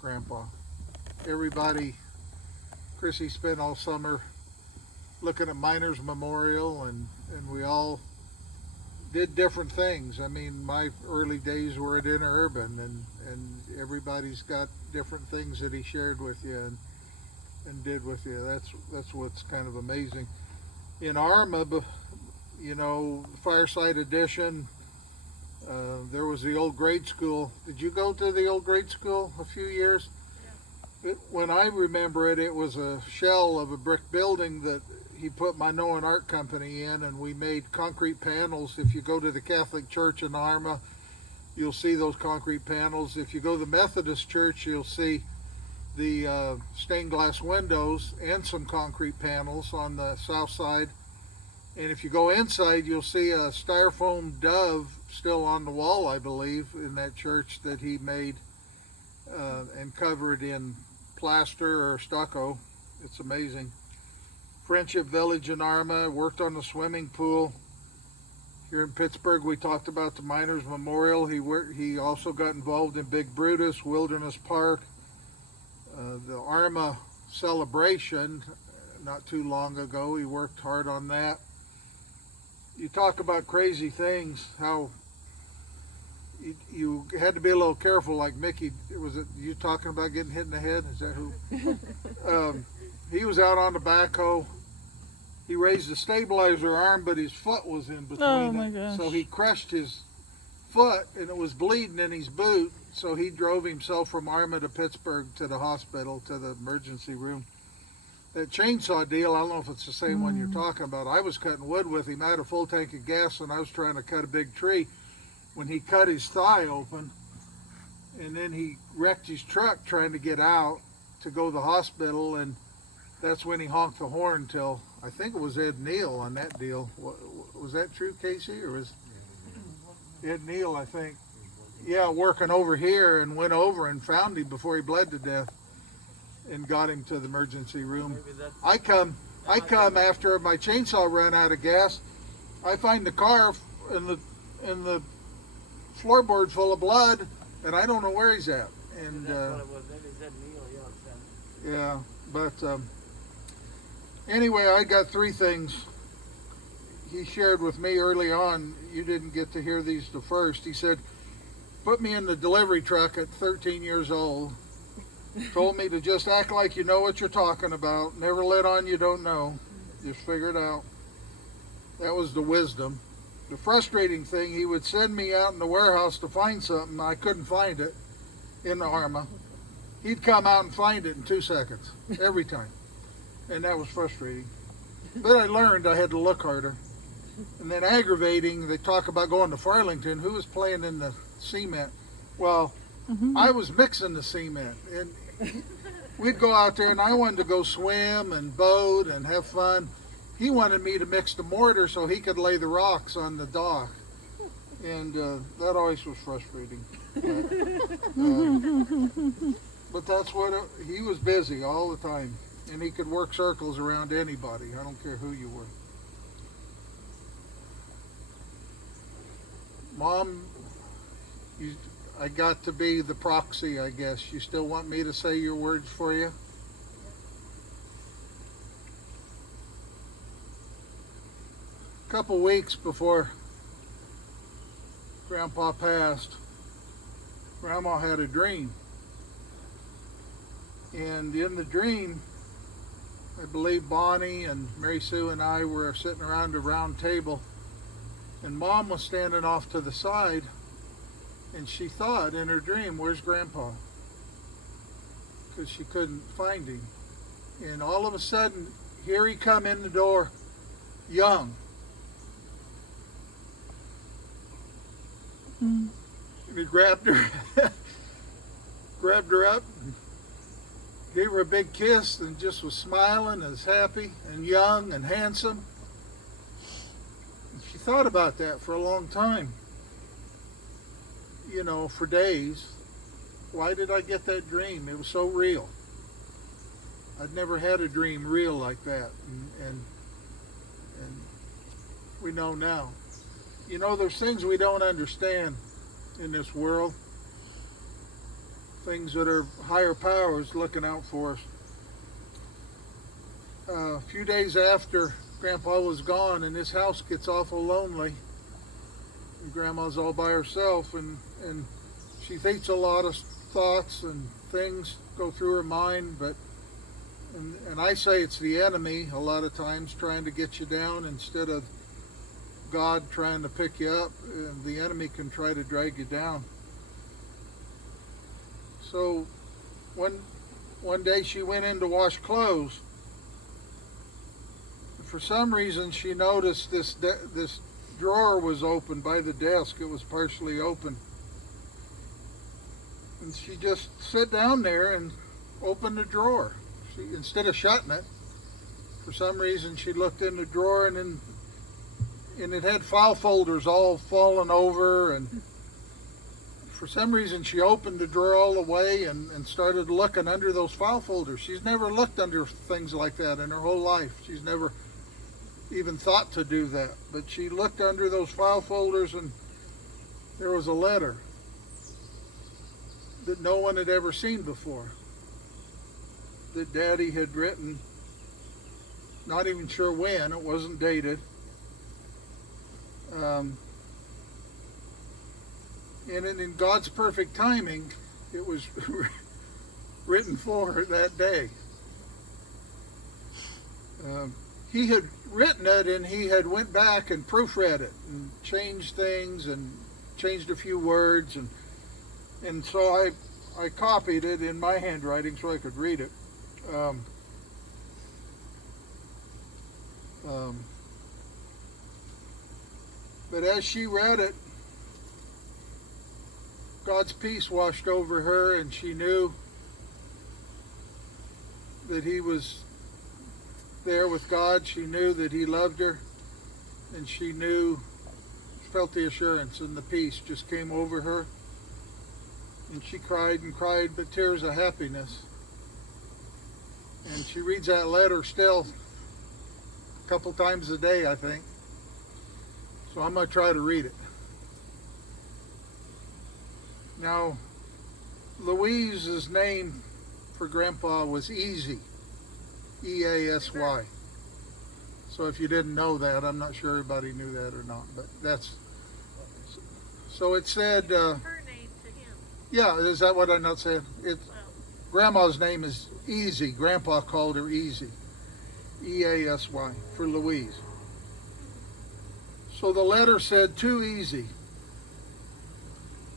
Grandpa. Everybody, Chrissy spent all summer looking at Miners Memorial, and we all did different things. I mean, my early days were at Interurban, and everybody's got different things that he shared with you and did with you. That's what's kind of amazing. In Arma, Fireside Edition, there was the old grade school. Did you go to the old grade school a few years? When I remember it, it was a shell of a brick building that he put my Noah Art Company in, and we made concrete panels. If you go to the Catholic Church in Arma, you'll see those concrete panels. If you go to the Methodist Church, you'll see the stained glass windows and some concrete panels on the south side. And if you go inside, you'll see a styrofoam dove still on the wall, I believe, in that church that he made and covered in plaster or stucco. It's amazing. Friendship Village in Arma, worked on the swimming pool. Here in Pittsburgh, we talked about the Miners Memorial. He also got involved in Big Brutus, Wilderness Park, the Arma celebration not too long ago. He worked hard on that. You talk about crazy things, how you had to be a little careful, like Mickey. Was it you talking about getting hit in the head? Is that who? He was out on the backhoe. He raised the stabilizer arm, but his foot was in between. Oh my gosh. So he crushed his foot, and it was bleeding in his boot. So he drove himself from Arma to Pittsburgh to the hospital, to the emergency room. That chainsaw deal, I don't know if it's the same one you're talking about. I was cutting wood with him. I had a full tank of gas, and I was trying to cut a big tree when he cut his thigh open, and then he wrecked his truck trying to get out to go to the hospital, and that's when he honked the horn till, I think it was Ed Neal on that deal. Was that true, Casey, or was Ed Neal, I think? Yeah, working over here, and went over and found him before he bled to death and got him to the emergency room. I come after my chainsaw ran out of gas. I find the car in the floorboard full of blood, and I don't know where he's at. And yeah, but anyway, I got three things he shared with me early on. You didn't get to hear these the first. He said, put me in the delivery truck at 13 years old. Told me to just act like you know what you're talking about. Never let on you don't know. Just figure it out. That was the wisdom. The frustrating thing, he would send me out in the warehouse to find something. I couldn't find it in the Arma. He'd come out and find it in 2 seconds, every time. And that was frustrating. But I learned I had to look harder. And then aggravating, they talk about going to Farlington. Who was playing in the cement? Well, I was mixing the cement. And we'd go out there, and I wanted to go swim and boat and have fun. He wanted me to mix the mortar so he could lay the rocks on the dock. And that always was frustrating. But that's what he was busy all the time. And he could work circles around anybody. I don't care who you were. Mom, I got to be the proxy, I guess. You still want me to say your words for you? A couple weeks before Grandpa passed, Grandma had a dream. And in the dream, I believe Bonnie and Mary Sue and I were sitting around a round table, and Mom was standing off to the side, and she thought in her dream, where's Grandpa? Because she couldn't find him. And all of a sudden, here he come in the door, young. And he grabbed her, grabbed her up, and gave her a big kiss, and just was smiling and was happy and young and handsome. And she thought about that for a long time, you know, for days. Why did I get that dream? It was so real. I'd never had a dream real like that, and we know now. You know, there's things we don't understand in this world. things that are higher powers looking out for us. A few days after Grandpa was gone, and this house gets awful lonely, and Grandma's all by herself, and she thinks a lot of thoughts and things go through her mind, but and I say it's the enemy a lot of times trying to get you down instead of God trying to pick you up. The enemy can try to drag you down. So one day she went in to wash clothes. For some reason she noticed this drawer was open by the desk. It was partially open. And she just sat down there and opened the drawer. Instead of shutting it, for some reason she looked in the drawer, and it had file folders all fallen over, and for some reason she opened the drawer all the way and started looking under those file folders. She's never looked under things like that in her whole life. She's never even thought to do that, but she looked under those file folders, and there was a letter that no one had ever seen before, that Daddy had written, not even sure when, it wasn't dated. And in God's perfect timing, it was written for her that day. He had written it, and he had went back and proofread it and changed things and changed a few words, and so I copied it in my handwriting so I could read it. But as she read it, God's peace washed over her, and she knew that he was there with God. She knew that he loved her, and she felt the assurance, and the peace just came over her. And she cried and cried, but tears of happiness. And she reads that letter still a couple times a day, I think. So I'm going to try to read it. Now, Louise's name for Grandpa was Easy. E-A-S-Y. So if you didn't know that, I'm not sure everybody knew that or not, but that's... So it said... her name to him. Yeah, is that what I'm not saying? Grandma's name is Easy. Grandpa called her Easy. E-A-S-Y for Louise. So the letter said, "Too easy.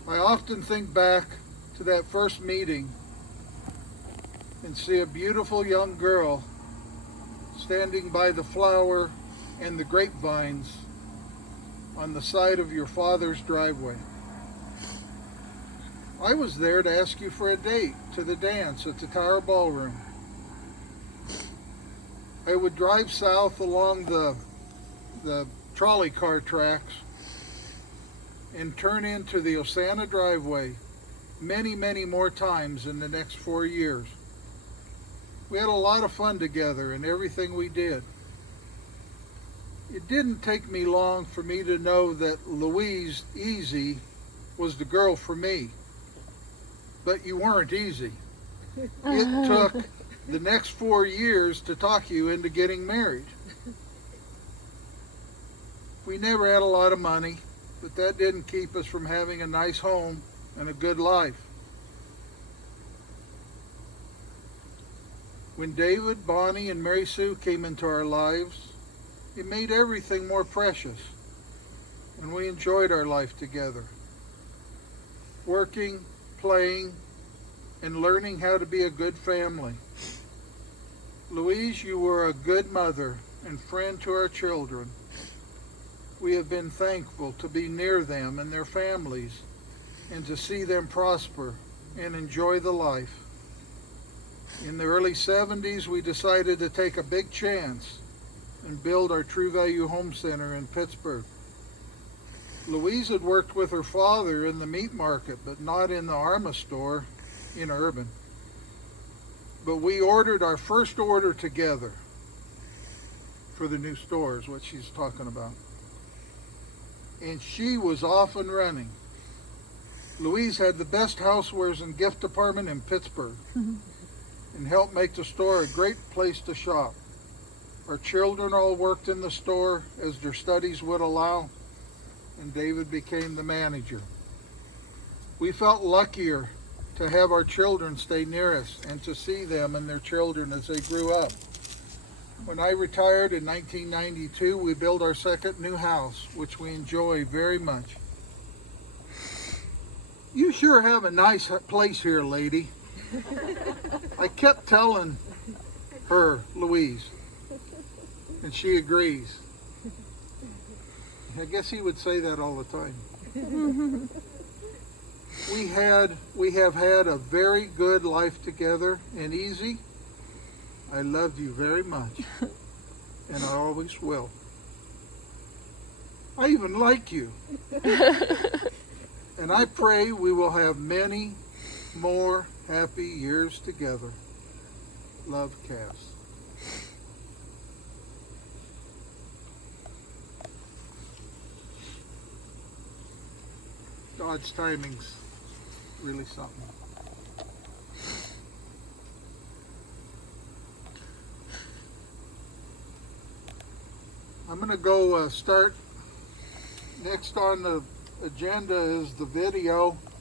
I often think back to that first meeting and see a beautiful young girl standing by the flower and the grapevines on the side of your father's driveway. I was there to ask you for a date to the dance at the Tower Ballroom. I would drive south along the trolley car tracks and turn into the Osana driveway many, many more times in the next 4 years. We had a lot of fun together in everything we did. It didn't take me long for me to know that Louise Easy was the girl for me. But you weren't easy. It took the next 4 years to talk you into getting married. We never had a lot of money, but that didn't keep us from having a nice home and a good life. When David, Bonnie, and Mary Sue came into our lives, it made everything more precious, and we enjoyed our life together, working, playing, and learning how to be a good family. Louise, you were a good mother and friend to our children. We have been thankful to be near them and their families and to see them prosper and enjoy the life. In the early 70s, we decided to take a big chance and build our True Value Home Center in Pittsburgh. Louise had worked with her father in the meat market, but not in the Arma store in Urban. But we ordered our first order together for the new store, is what she's talking about. And she was off and running. Louise had the best housewares and gift department in Pittsburgh and helped make the store a great place to shop. Our children all worked in the store as their studies would allow, and David became the manager. We felt luckier to have our children stay near us and to see them and their children as they grew up. When I retired in 1992, we built our second new house, which we enjoy very much. You sure have a nice place here, lady. I kept telling her, Louise, and she agrees. I guess he would say that all the time. We have had a very good life together, and easy. I love you very much, and I always will. I even like you. And I pray we will have many more happy years together. Love, Cass. God's timing's really something. I'm going to go start. Next on the agenda is the video